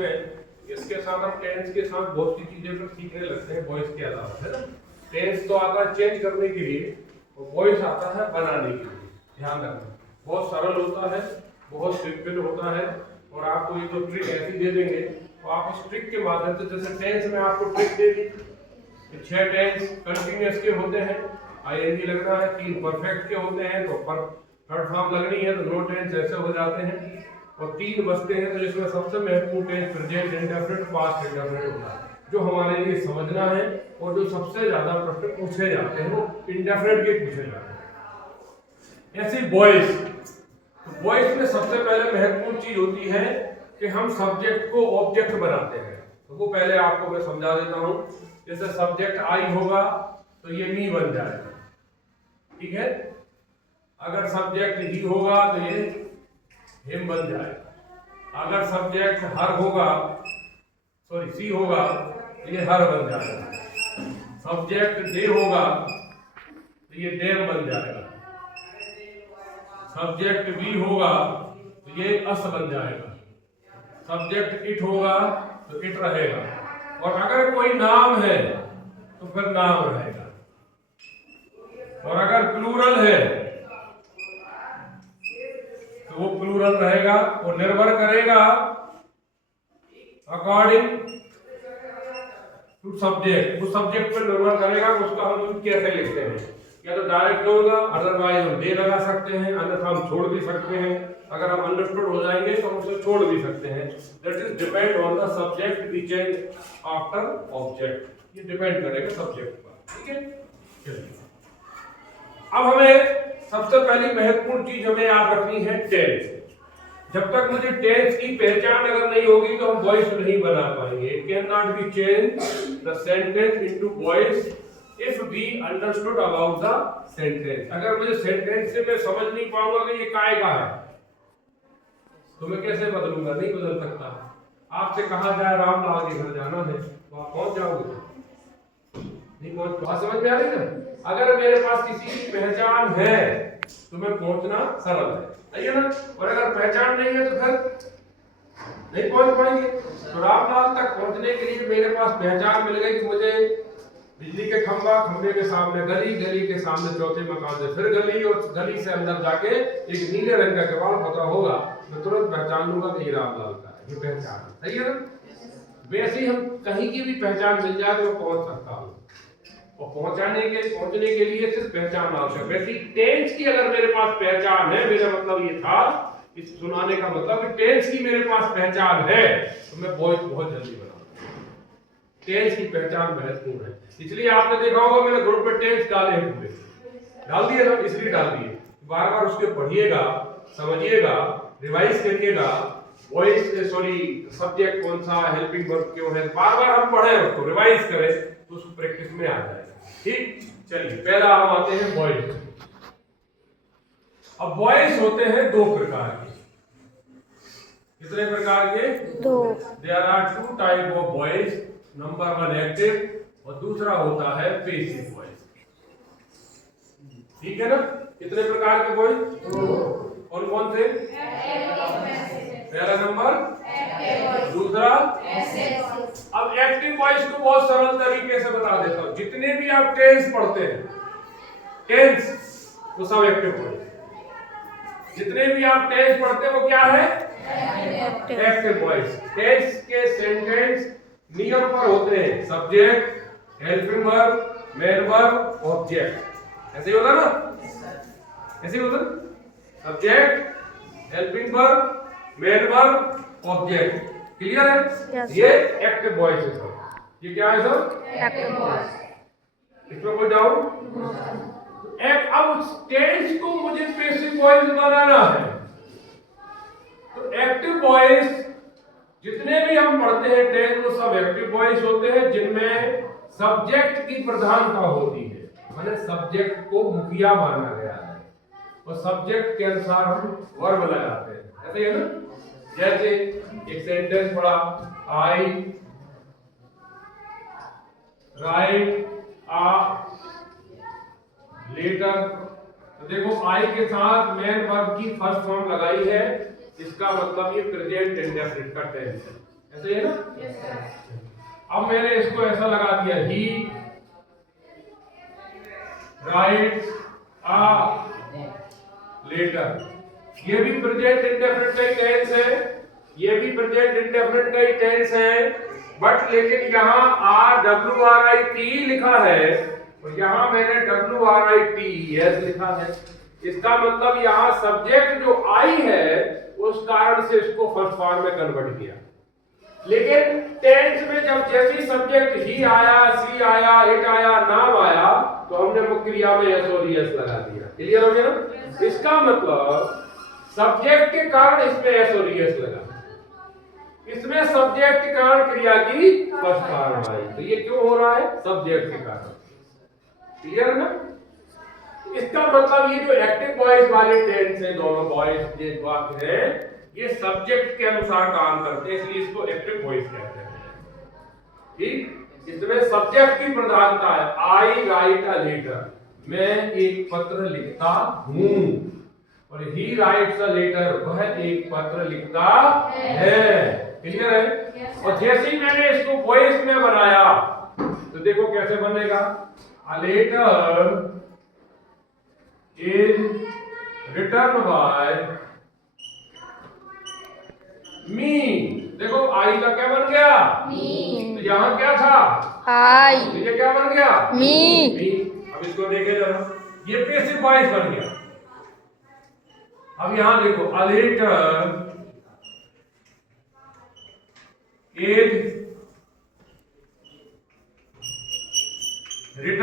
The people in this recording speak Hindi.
में इसके साथ हम टेंस के साथ बहुत सी चीजें फिर सीखने लगते हैं वॉइस के अलावा, है ना। टेंस तो आता है चेंज करने के लिए और वॉइस आता है बनाने के लिए। ध्यान रखना, बहुत सरल होता है, बहुत सिंपल होता है और आपको ये तो ट्रिक ऐसी दे देंगे तो आप उस ट्रिक के माध्यम से, जैसे टेंस में आपको ट्रिक दे दी, 6 टेंस कंटिन्यूअस के होते हैं, आईएनजी लगना है, 3 परफेक्ट के होते हैं तो थर्ड फॉर्म लगनी है तो 2 टेंस ऐसे हो जाते हैं और 3 बचते हैं तो जिसमें सबसे महत्वपूर्ण tense present indefinite past indefinite होता है, जो हमारे लिए समझना है और जो सबसे ज्यादा प्रश्न पूछे जाते हैं वो इंडेफिनिट के पूछे जाते हैं। ऐसे वॉइस, तो वॉइस में सबसे पहले महत्वपूर्ण चीज होती है कि हम सब्जेक्ट को ऑब्जेक्ट बनाते हैं। तो वो पहले आपको मैं समझा देता हूं। जैसे सब्जेक्ट आई होगा तो ये मी बन जाएगा, ठीक है। अगर सब्जेक्ट ही होगा तो ये हिम बन जाएगा। अगर सब्जेक्ट हर होगा, सॉरी सी होगा तो ये हर बन जाएगा। सब्जेक्ट दे होगा तो ये देम बन जाएगा। सब्जेक्ट भी होगा तो ये अस बन जाएगा। सब्जेक्ट इट होगा तो इट रहेगा और अगर कोई नाम है तो फिर नाम रहेगा और अगर प्लूरल है तो वो प्लूरल रहेगा। वो निर्भर करेगा अकॉर्डिंग टू सब्जेक्ट, उस सब्जेक्ट पर निर्भर करेगा उसका हम यूज कैसे लिखते हैं। या तो डायरेक्ट होगा, अदरवाइज हम दे लगा सकते हैं, अन्यथा हम छोड़ भी सकते हैं। अगर हम अंडरस्टूड हो जाएंगे तो हम उसे छोड़ भी सकते हैं। That is depend on the subject we change after object. ये डिपेंड करेगा सब्जेक्ट पर, ठीक है। चलिए अब हमें सबसे पहली महत्वपूर्ण चीज हमें याद रखनी है टेंस। जब तक मुझे टेंस की पहचान अगर नहीं होगी तो हम वॉइस नहीं बना पाएंगे। It can not be change the sentence into voice if we understood about the sentence. अगर मुझे सेंटेंस से मैं समझ नहीं पाऊंगा कि ये काय का है तो मैं कैसे बदलूंगा, नहीं बदल सकता। आपसे कहा जाए रामलाल के घर जाना है तो आप पहुंच जाओगे, नहीं पहुंच। बात समझ में आ रही ना। अगर मेरे पास किसी की पहचान है तो मैं पहुंचना सरल है ना। और अगर पहचान नहीं है तो फिर नहीं पहुंच पाएंगे। तो रामलाल तक पहुंचने के लिए मेरे पास पहचान मिल गई कि मुझे बिजली के खंभे के सामने गली, गली के सामने चौथे मकान से फिर गली और गली से अंदर जाके एक नीले रंग का कबाड़ पता होगा, मैं तुरंत पहचान लूंगा कि ये रामलाल का है। ये पहचान सही है ना। वैसे ही हम कहीं की भी पहचान मिल जाए तो पहुंच सकता हूँ और पहुंचने के लिए सिर्फ पहचान आवश्यक। वैसे टेंस की अगर मेरे पास पहचान है, मेरा मतलब ये था इस सुनाने का मतलब कि टेंस की मेरे पास पहचान है तो मैं वॉइस बहुत जल्दी बनाऊंगा। टेंस की पहचान महत्वपूर्ण है, इसलिए आपने देखा होगा मैंने ग्रुप में टेंस डाले हैं, पूरे डाल दिए ना, इसलिए डाल दिए। बार बार उसके पढ़िएगा, समझिएगा, रिवाइज करिएगा। वॉइस सॉरी सब्जेक्ट कौन सा, हेल्पिंग वर्ब क्यों है, बार बार हम पढ़े उसको रिवाइज करें तो उसको प्रैक्टिस में आ जाएगा। ठीक, चलिए पहला हम आते हैं वॉइस। अब वॉइस होते हैं 2 प्रकार के। कितने प्रकार के? 2। There are 2 type of voice. Number 1 active और दूसरा होता है पैसिव वॉइस। ठीक है ना। कितने प्रकार के वॉइस? 2। कौन कौन से? पहला नंबर एक्टिव, दूसरा पैसिव। अब एक्टिव वॉइस को बहुत सरल तरीके से बता देता हूं। जितने भी आप टेंस पढ़ते हैं, टेंस वो सब एक्टिव वॉइस। जितने भी आप टेंस पढ़ते हैं वो क्या है? Active voice. टेंस के सेंटेंस नियम पर होते हैं, subject, helping verb, main verb, object. ऐसे ही होता ना, ऐसे ही होता। Subject, helping verb, main verb, object. Clear है? yes. ये एक्टिव वॉइस है सर। ये क्या है सर? Active voice. इसमें कोई डाउट? अब टेंस को मुझे पैसिव वॉइस बनाना है तो एक्टिव वॉइस जितने भी हम पढ़ते हैं टेंस वो सब एक्टिव वॉइस होते हैं जिनमें सब्जेक्ट की प्रधानता होती है, माने सब्जेक्ट को मुखिया माना गया है और सब्जेक्ट के अनुसार हम वर्ब लगाते हैं। ऐसे है ना। जैसे एक सेंटेंस पढ़ा, आई राइट आ लेटर, तो देखो आई के साथ मेन वर्ब की फर्स्ट फॉर्म लगाई है, इसका मतलब ये प्रेजेंट इंडेफिनिट का टेंस है। ऐसे है ना? अब मैंने इसको ऐसा लगा दिया, ही राइट्स अ लेटर। ये भी प्रेजेंट इंडेफिनिट का ही टेंस है, ये भी प्रेजेंट इंडेफिनिट का ही टेंस है, बट लेकिन यहाँ RWRIT लिखा है और यहाँ मैंने WRITES लिखा है। इसका मतलब यहाँ सब्जेक्ट जो आई है उस कारण से इसको फर्स्ट फॉर्म में कन्वर्ट किया। लेकिन टेंस में जब जैसी सब्जेक्ट ही आया, सी आया, इट आया, नाम आया, तो हमने मुख्य क्रिया में एस और एस लगा दिया। क्लियर हो गया ना? इसका मतलब सब्जेक्ट के कारण इसमें एस और एस लगा, इसमें सब्जेक्ट के कारण क्रिया की फर्स्ट फॉर्म आई। तो ये क्यों हो रहा है? सब्जेक्ट के कारण। क्लियर ना? इसका मतलब ये जो एक्टिव वॉइस वाले टेंस है, दोनों वॉइस जे वाक्य है, ये सब्जेक्ट के अनुसार काम करते हैं, इसलिए इसको एक्टिव वॉइस कहते हैं। ठीक, इसमें सब्जेक्ट की प्रधानता है। आई राइट अ लेटर, मैं एक पत्र लिखता हूं, और ही राइट्स अ लेटर, वह एक पत्र लिखता है। क्लियर है? और जैसे ही मैंने इसको वॉइस में बनाया तो देखो कैसे बनेगा। A letter is return by me. देखो आई का क्या बन गया? मी। तो यहाँ क्या था? आई। तो ये क्या बन गया? मी। मी। अब इसको देखे जरा, ये पैसिव वॉइस बन गया। अब यहां देखो, अ लेटर इज